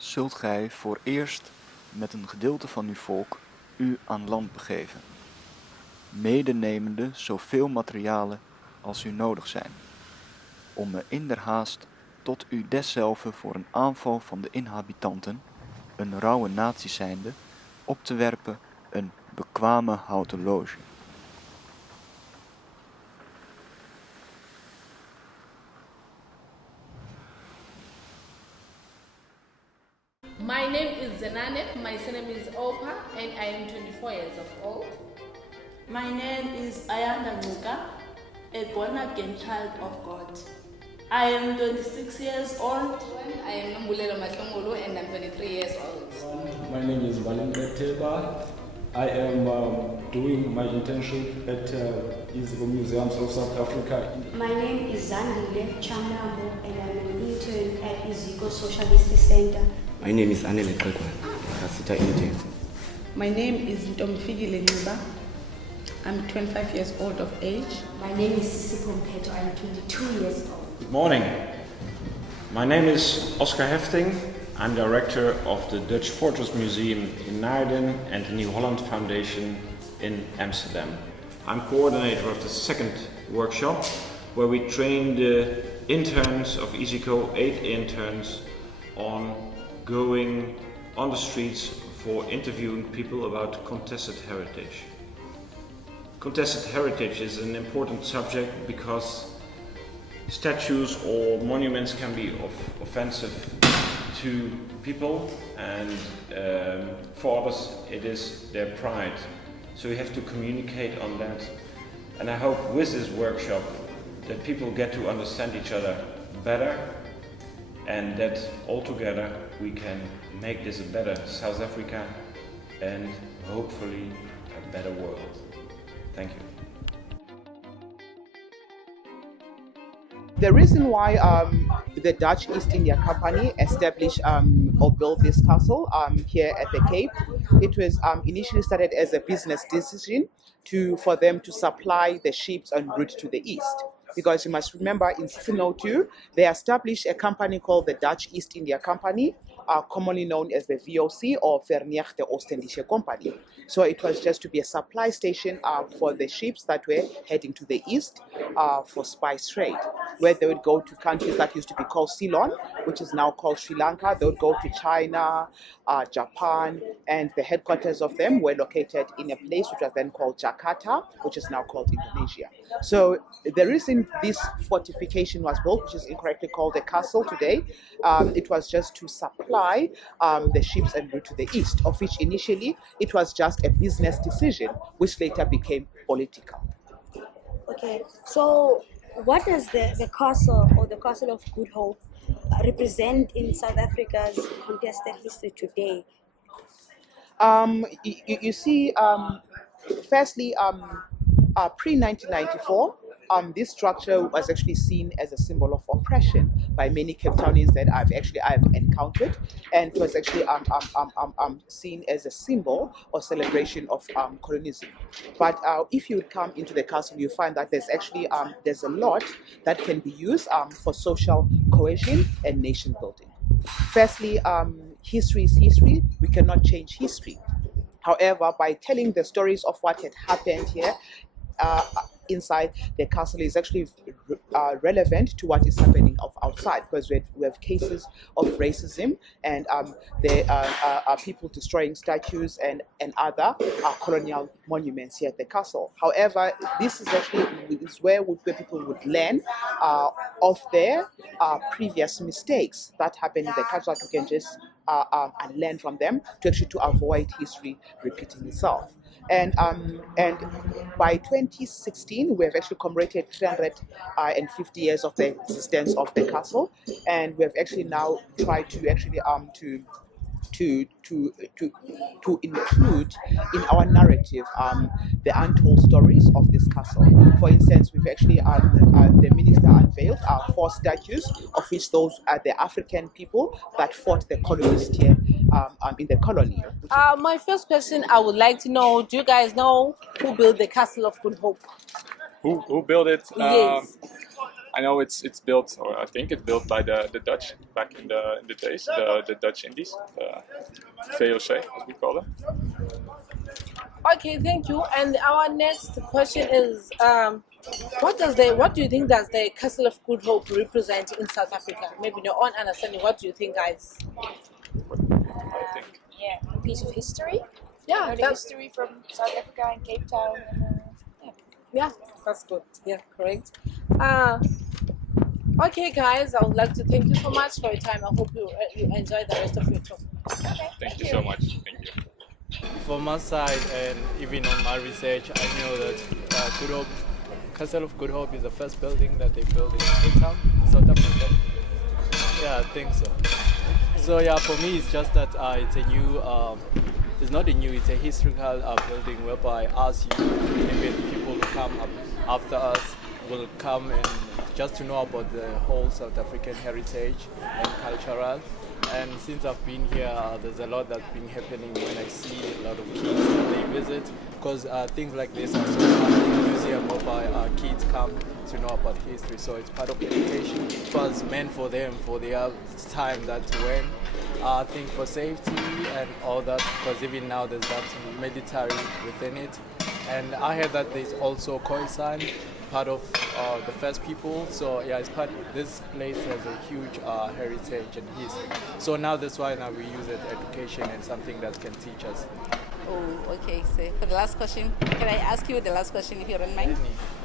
zult gij voor eerst met een gedeelte van uw volk u aan land begeven, medenemende zoveel materialen als u nodig zijn, om me inderhaast tot u deszelfde voor een aanval van de inhabitanten, een rauwe natie zijnde, op te werpen een bekwame houten loge. My name is Zenane, my surname is Opa, and I am 24 years old. My name is Ayanda Nguka, a born-again child of God. I am 26 years old. I am Nombulelo Mahlongolo and I'm 23 years old. My name is Valentin Teba. I am doing my internship at IZIKO Museums of South Africa. My name is Zandile Chamnambo and I'm an intern at IZIKO Social Justice Center. My name is Anele Krekwan, Kasita intern. My name is Ntomfikile Ncuba. I'm 25 years old of age. My name is IZIKO Mpeto. I'm 22 years old. Good morning. My name is Oscar Hefting. I'm director of the Dutch Fortress Museum in Naarden and the New Holland Foundation in Amsterdam. I'm coordinator of the second workshop where we train the interns of IZIKO, 8 interns, on going on the streets for interviewing people about contested heritage. Contested heritage is an important subject because statues or monuments can be offensive to people, and for others it is their pride. So we have to communicate on that. And I hope with this workshop that people get to understand each other better, and that all together we can make this a better South Africa and hopefully a better world. Thank you. The reason why the Dutch East India Company established or built this castle here at the Cape, it was initially started as a business decision for them to supply the ships en route to the east. Because you must remember, in 1602, they established a company called the Dutch East India Company, commonly known as the VOC or Verenigde Oostindische Company. So it was just to be a supply station for the ships that were heading to the east for spice trade, where they would go to countries that used to be called Ceylon, which is now called Sri Lanka. They would go to China, Japan, and the headquarters of them were located in a place which was then called Jakarta, which is now called Indonesia. So the reason this fortification was built, which is incorrectly called a castle today, it was just to supply the ships en route to the east, of which initially it was just a business decision, which later became political. Okay, so what does the castle or the Castle of Good Hope represent in South Africa's contested history today? You see, firstly, pre-1994, this structure was actually seen as a symbol of oppression by many Cape Townians that I've encountered, and it was actually seen as a symbol or celebration of colonialism. But if you would come into the castle, you find that there's actually there's a lot that can be used for social cohesion and nation building. Firstly, history is history. We cannot change history. However, by telling the stories of what had happened here inside the castle is actually relevant to what is happening outside, because we have cases of racism, and there are people destroying statues and other colonial monuments here at the castle. However, this is actually where people would learn of their previous mistakes that happened in the castle, that we can just and learn from them to avoid history repeating itself. And by 2016, we have actually commemorated 350 years of the existence of the castle, and we have actually now tried to actually to include in our narrative the untold stories of this castle. For instance, we've actually the minister unveiled 4 statues, of which those are the African people that fought the colonists here in the colony. My first question, I would like to know, do you guys know who built the Castle of Good Hope? Who built it? Yes. I know it's built, or I think it's built by the Dutch back in the days, the Dutch Indies, the VOC as we call them. Okay, thank you. And our next question is, what do you think does the Castle of Good Hope represent in South Africa? Maybe in your own understanding, what do you think, guys? I think. Yeah, a piece of history. Yeah, The history from South Africa and Cape Town. Yeah, that's good. Yeah, correct. Okay, guys, I would like to thank you so much for your time. I hope you enjoy the rest of your talk. Okay, Thank you so much. Thank you. From my side, and even on my research, I know that Good Hope, Castle of Good Hope is the first building that they built in Cape Town, South Africa. Yeah, I think so. So yeah, for me, it's just that it's a new, it's not a new, it's a historical building whereby us, even people who come up after us will come and just to know about the whole South African heritage and cultural. And since I've been here, there's a lot that's been happening when I see a lot of kids when they visit, because things like this are so fun in the museum whereby kids come to know about history, so it's part of education. It was meant for them, for their time that when, I think for safety and all that, because even now there's that military within it. And I heard that there's also Khoisan, part of the first people, so yeah, it's part. This place has a huge heritage and history. So now that's why now we use it education and something that can teach us. Oh, okay. So for the last question, can I ask you the last question if you don't mind?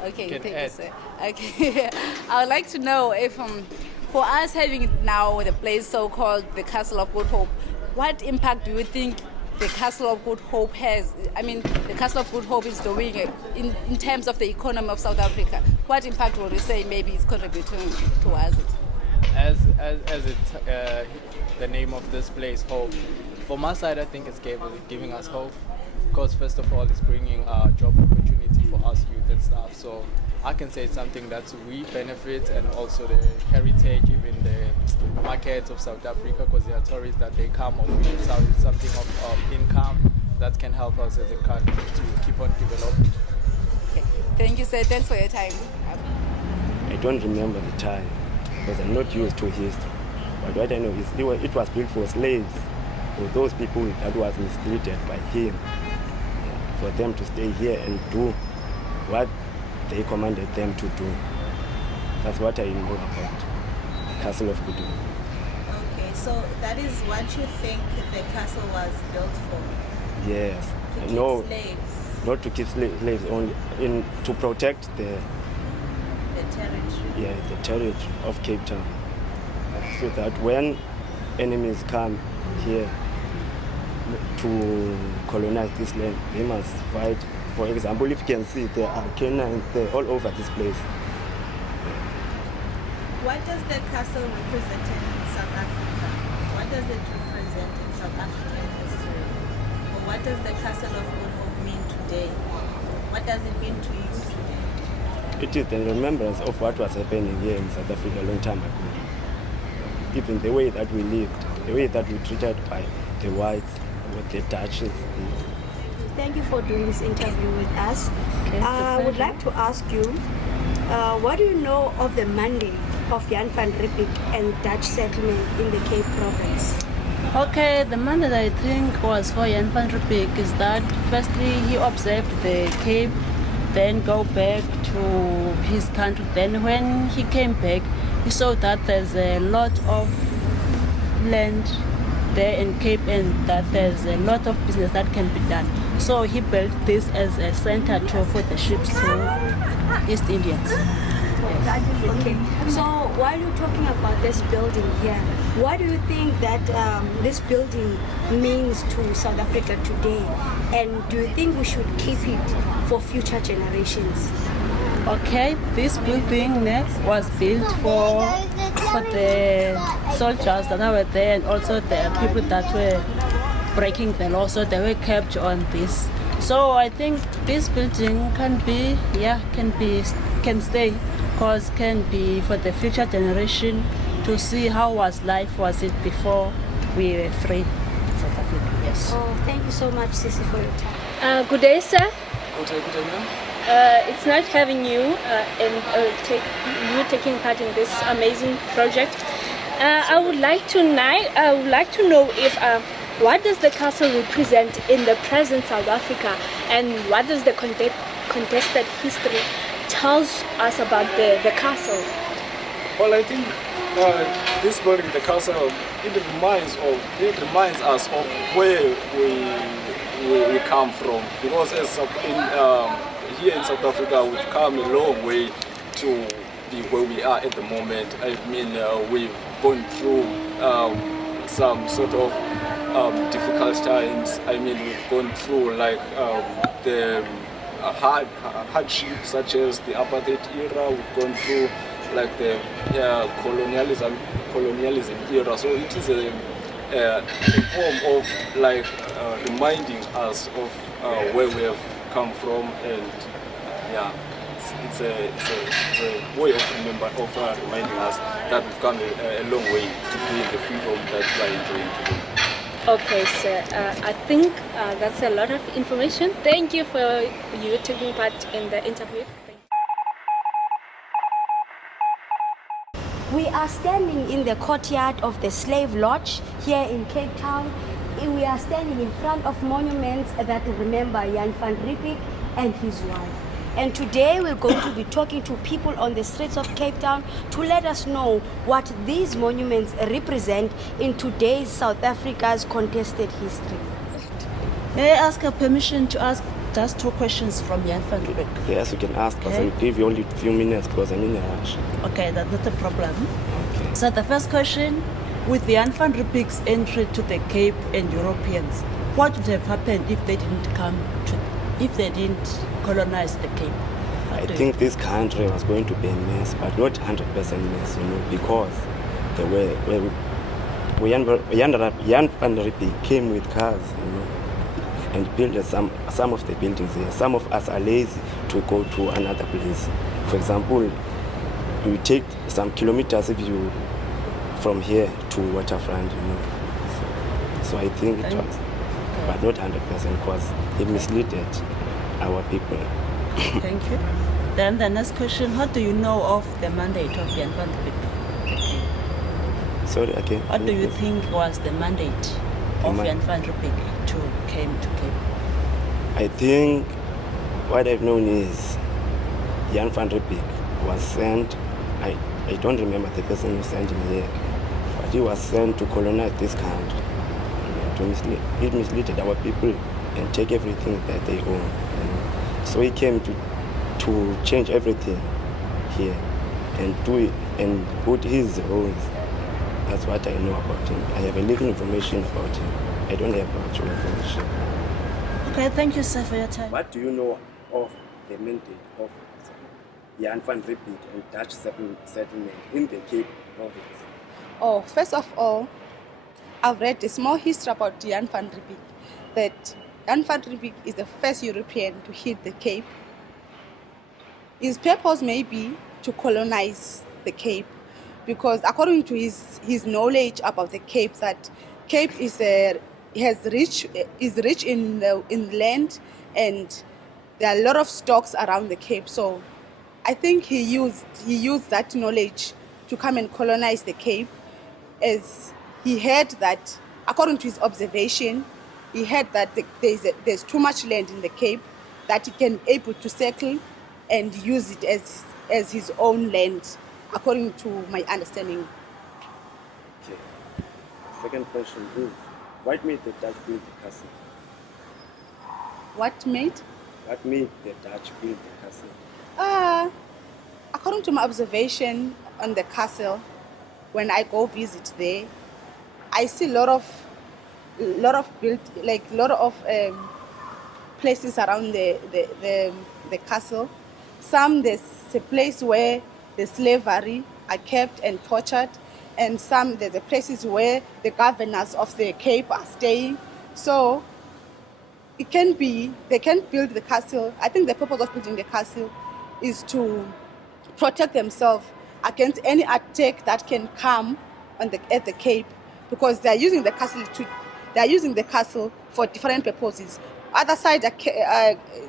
Okay, Can thank add. you, sir. Okay, I would like to know if for us having now the place so-called the Castle of Good Hope, what impact do you think the Castle of Good Hope has? I mean, the Castle of Good Hope is doing in terms of the economy of South Africa. What impact would you say maybe it's contributing towards it? As it, the name of this place, Hope. For my side, I think it's giving us hope, because first of all, it's bringing job opportunity for us youth and stuff. So I can say it's something that we benefit, and also the heritage, even the markets of South Africa, because there are tourists that they come of something of income that can help us as a country to keep on developing. Okay. Thank you, sir. Thanks for your time. I don't remember the time because I'm not used to history. But what I know is it was built for slaves, for those people that was mistreated by him, for them to stay here and do what they commanded them to do. That's what I know about Castle of Good Hope. Okay, so that is what you think the castle was built for? Yes. To keep slaves? Not to keep slaves, only to protect the territory. Yeah, the territory of Cape Town. So that when enemies come here to colonize this land, they must fight. For example, if you can see, there are cannons there all over this place. What does the castle represent in South Africa? What does it represent in South African history? Or what does the Castle of Good Hope mean today? What does it mean to you today? It is the remembrance of what was happening here in South Africa a long time ago. Even the way that we lived, the way that we were treated by the whites, with the Dutches. Thank you for doing this interview with us. Okay, I would like to ask you, what do you know of the mandate of Jan van Riebeeck and Dutch settlement in the Cape Province? Okay, the mandate I think was for Jan van Riebeeck is that firstly he observed the Cape, then go back to his country. Then when he came back, he saw that there's a lot of land there in Cape and that there's a lot of business that can be done. So he built this as a center for the ships to East Indians. Okay, so while you're talking about this building here, what do you think that this building means to South Africa today? And do you think we should keep it for future generations? Okay, this building was built for the soldiers that were there, and also the people that were breaking the law, so they were kept on this. So I think this building can stay, because can be for the future generation to see how was it before we were free in South Africa. Yes. Oh, thank you so much, Sisi, for your time. Good day, sir. Good day, ma'am. It's nice having you and taking part in this amazing project. I would like to know if what does the castle represent in the present South Africa, and what does the contested history tells us about the castle? Well, I think this building, the castle, it reminds us of where we come from, because here in South Africa we've come a long way to be where we are at the moment. I mean, we've gone through some sort of difficult times. I mean, we've gone through like the hardship such as the apartheid era. We've gone through like the colonialism era. So it is a form of like reminding us of where we have come from, and yeah, it's a way of reminding us that we've come a long way to be in the freedom that we are enjoying today. Okay, sir. I think that's a lot of information. Thank you for you taking part in the interview. We are standing in the courtyard of the Slave Lodge here in Cape Town. We are standing in front of monuments that remember Jan van Riebeeck and his wife. And today we're going to be talking to people on the streets of Cape Town to let us know what these monuments represent in today's South Africa's contested history. May I ask a permission to ask just 2 questions from Jan van Riebeeck? Yes, you can ask, but I'll give you only a few minutes because I'm in a rush. Okay, that's not a problem. Okay. So the first question, with Jan van Riebeeck's entry to the Cape and Europeans, what would have happened if they didn't colonize the Cape? I think this country was going to be a mess, but not 100% mess, because the way Jan van Riebeeck came with cars, and built some of the buildings here. Some of us are lazy to go to another place. For example, you take some kilometers from here to waterfront, So I think it was, but not 100%, because he misled our people. Thank you. Then the next question, what do you know of the mandate of Jan van Riebeeck? Sorry, again. What do you think was the mandate of Jan van Riebeeck to Cape? I think what I've known is Jan van Riebeeck was sent, I don't remember the person who sent him here, but he was sent to colonize this country. He misled our people and take everything that they own. So he came to change everything here and do it and put his rules. That's what I know about him. I have a little information about him. I don't have actual information. Okay, thank you, sir, for your time. What do you know of the mandate of Jan van Riebeeck and Dutch settlement in the Cape province? Oh, first of all, I've read a small history about Jan van Riebeeck, that Jan van Riebeeck is the first European to hit the Cape. His purpose may be to colonize the Cape, because according to his knowledge about the Cape, that Cape is rich in land, and there are a lot of stocks around the Cape. So I think he used that knowledge to come and colonize the Cape, as he heard that, according to his observation, he heard that there's too much land in the Cape that he can able to settle and use it as his own land, according to my understanding. Okay. Second question is, what made the Dutch build the castle? What made the Dutch build the castle? According to my observation on the castle, when I go visit there, I see a lot of places around the castle. Some, there's a place where the slavery are kept and tortured, and some there's a places where the governors of the Cape are staying. So it can be, they can build the castle. I think the purpose of building the castle is to protect themselves against any attack that can come at the Cape, because they are using the castle for different purposes. Other side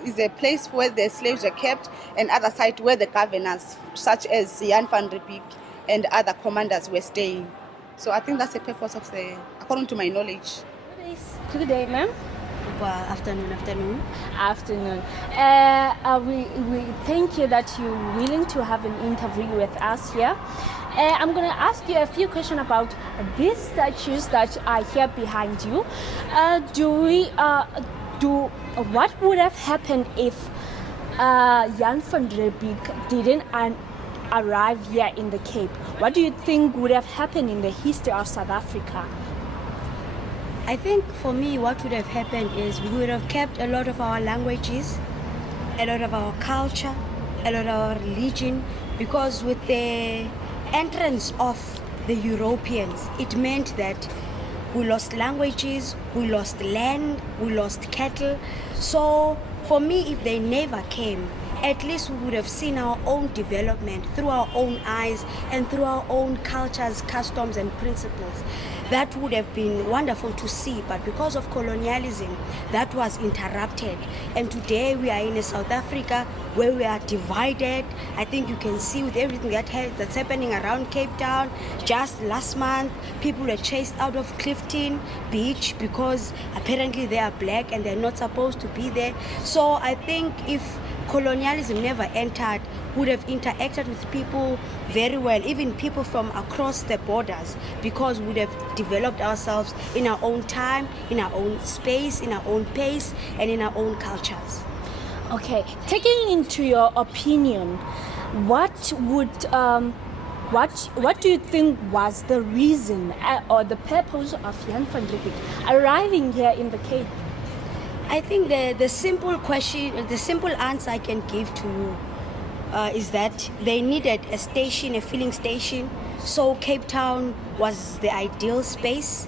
is a place where the slaves are kept, and other side where the governors, such as Jan van Riebeeck and other commanders, were staying. So I think that's the purpose of according to my knowledge. Good day, ma'am. Afternoon. Afternoon. We thank you that you're willing to have an interview with us here. I'm going to ask you a few questions about these statues that are here behind you. What would have happened if Jan van Riebeeck didn't arrive here in the Cape? What do you think would have happened in the history of South Africa? I think for me, what would have happened is we would have kept a lot of our languages, a lot of our culture, a lot of our religion, because with the entrance of the Europeans, it meant that we lost languages, we lost land, we lost cattle. So for me, if they never came, at least we would have seen our own development through our own eyes and through our own cultures, customs, and principles. That would have been wonderful to see, but because of colonialism, that was interrupted. And today we are in a South Africa where we are divided. I think you can see with everything that's happening around Cape Town. Just last month, people were chased out of Clifton Beach because apparently they are black and they're not supposed to be there. So I think if colonialism never entered, would have interacted with people very well, even people from across the borders, because we would have developed ourselves in our own time, in our own space, in our own pace, and in our own cultures. Okay, taking into your opinion, what do you think was the reason or the purpose of Jan van Riebeeck arriving here in the Cape? I think the simple question, the simple answer I can give to you is that they needed a station, a filling station. So Cape Town was the ideal space.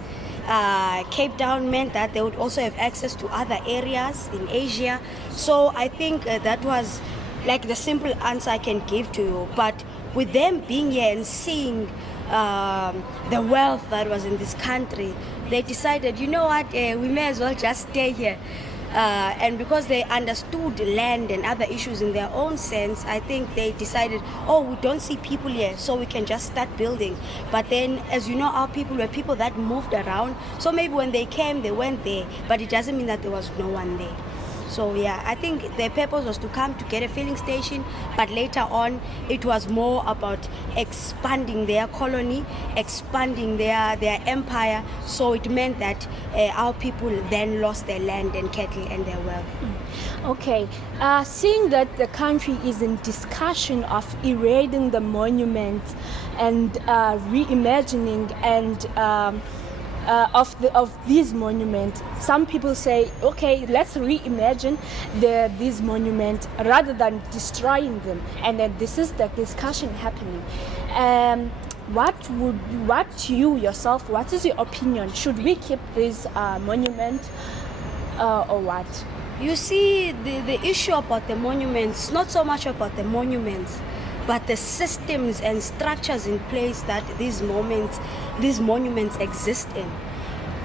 Cape Town meant that they would also have access to other areas in Asia. So I think that was like the simple answer I can give to you. But with them being here and seeing the wealth that was in this country, they decided, you know what, we may as well just stay here. And because they understood land and other issues in their own sense, I think they decided, oh, we don't see people here, so we can just start building. But then, as you know, our people were people that moved around. So maybe when they came, they went there, but it doesn't mean that there was no one there. So yeah, I think their purpose was to come to get a filling station, but later on it was more about expanding their colony, expanding their empire. So it meant that our people then lost their land and cattle and their wealth. Okay, seeing that the country is in discussion of eroding the monuments and reimagining and of these monuments, some people say, okay, let's reimagine these monuments rather than destroying them, and then this is the discussion happening. What is your opinion? Should we keep this monument or what? You see, the issue about the monuments, not so much about the monuments, but the systems and structures in place that these monuments exist in.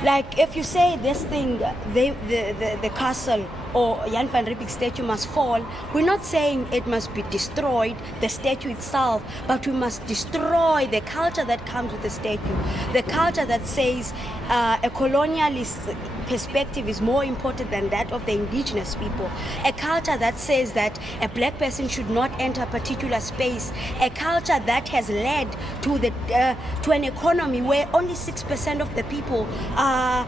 Like if you say this thing, the castle or Jan van Riebeeck statue must fall, we're not saying it must be destroyed, the statue itself, but we must destroy the culture that comes with the statue. The culture that says a colonialist perspective is more important than that of the indigenous people. A culture that says that a black person should not enter a particular space. A culture that has led to an economy where only 6% of the people are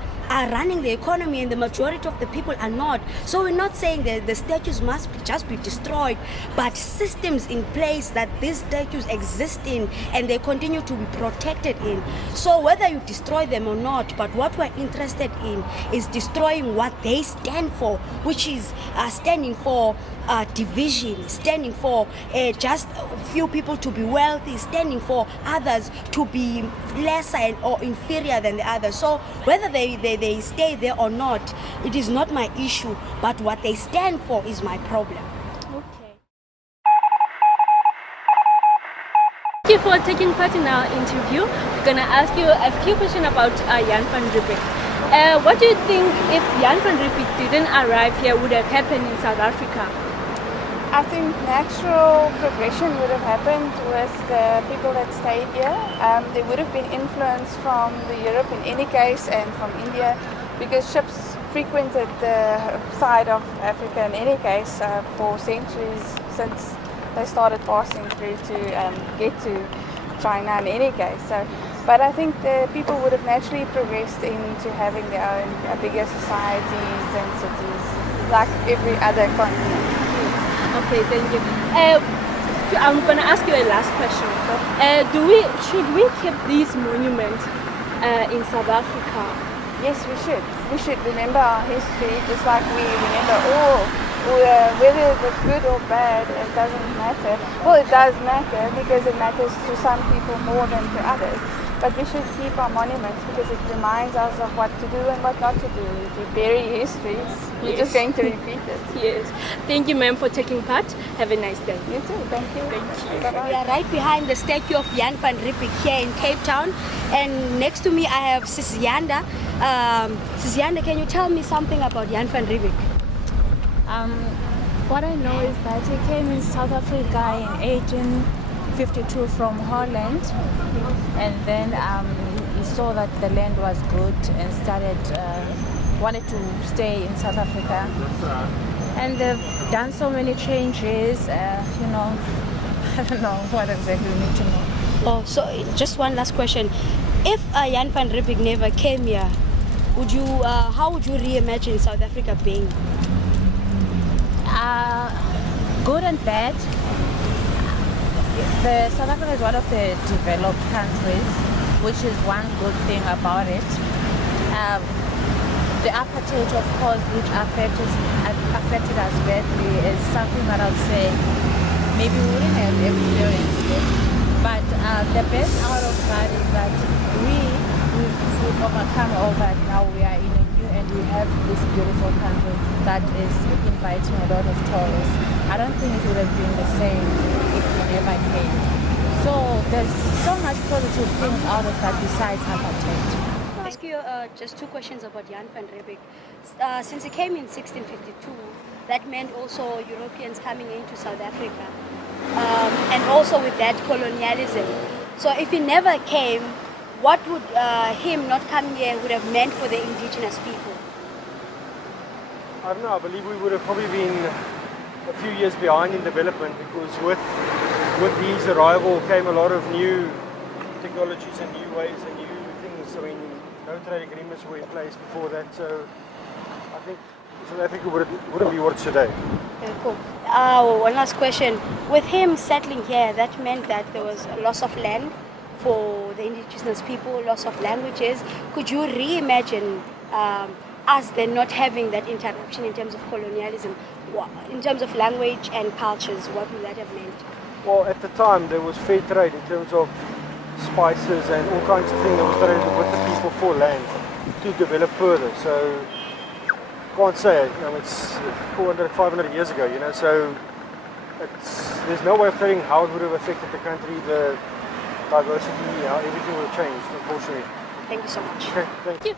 running the economy and the majority of the people are not. So we're not saying that the statues must just be destroyed, but systems in place that these statues exist in and they continue to be protected in. So whether you destroy them or not, but what we're interested in is destroying what they stand for, which is standing for division, standing for just a few people to be wealthy, standing for others to be lesser or inferior than the others. So whether they stay there or not, it is not my issue, but what they stand for is my problem. Okay. Thank you for taking part in our interview. We're going to ask you a few questions about Jan van Riebeeck. What do you think if Jan van Riebeeck didn't arrive here would have happened in South Africa? I think natural progression would have happened with the people that stayed here. There would have been influence from Europe in any case and from India because ships frequented the side of Africa in any case for centuries since they started passing through to get to China in any case. But I think the people would have naturally progressed into having their own bigger societies and cities like every other continent. Okay, thank you. I'm going to ask you a last question. Should we keep these monuments in South Africa? Yes, we should. We should remember our history just like we remember all. Whether it's good or bad, it doesn't matter. Well, it does matter because it matters to some people more than to others. But we should keep our monuments because it reminds us of what to do and what not to do. If we bury history, we're just going to repeat it. Yes. Thank you, ma'am, for taking part. Have a nice day. You too. Thank you. We are right behind the statue of Jan van Riebeeck here in Cape Town. And next to me, I have Sisianda. Sisianda, can you tell me something about Jan van Riebeeck? What I know is that he came in South Africa in 1852 from Holland, and then he saw that the land was good and wanted to stay in South Africa. And they've done so many changes, I don't know what exactly we need to know. Oh, so just one last question. If Jan van Riebeeck never came here, how would you reimagine South Africa being? Good and bad. South Africa is one of the developed countries, which is one good thing about it. The apartheid, of course, which affected us badly, is something that I would say maybe we wouldn't have experienced it. But the best out of that is that we've overcome all that. Now we are in a new and we have this beautiful country that is inviting a lot of tourists. I don't think it would have been the same if we never came. So there's so much positive things out of that besides apartheid. I'll ask you just two questions about Jan van Riebeeck. Since he came in 1652, that meant also Europeans coming into South Africa, and also with that colonialism. So if he never came, what would him not coming here would have meant for the indigenous people? I don't know, I believe we would have probably been a few years behind in development because with his arrival came a lot of new technologies and new ways and new things. I mean, no trade agreements were in place before that, so I think South Africa wouldn't be what it's today. Okay, cool. One last question. With him settling here, that meant that there was a loss of land for the indigenous people, loss of languages. Could you reimagine us then not having that interruption in terms of colonialism, in terms of language and cultures? What would that have meant? Well, at the time there was fair trade in terms of spices and all kinds of things that was traded with the people for land to develop further. So can't say, it's 400, 500 years ago, so there's no way of telling how it would have affected the country, the diversity, how everything would have changed, unfortunately. Thank you so much. Okay, thank you.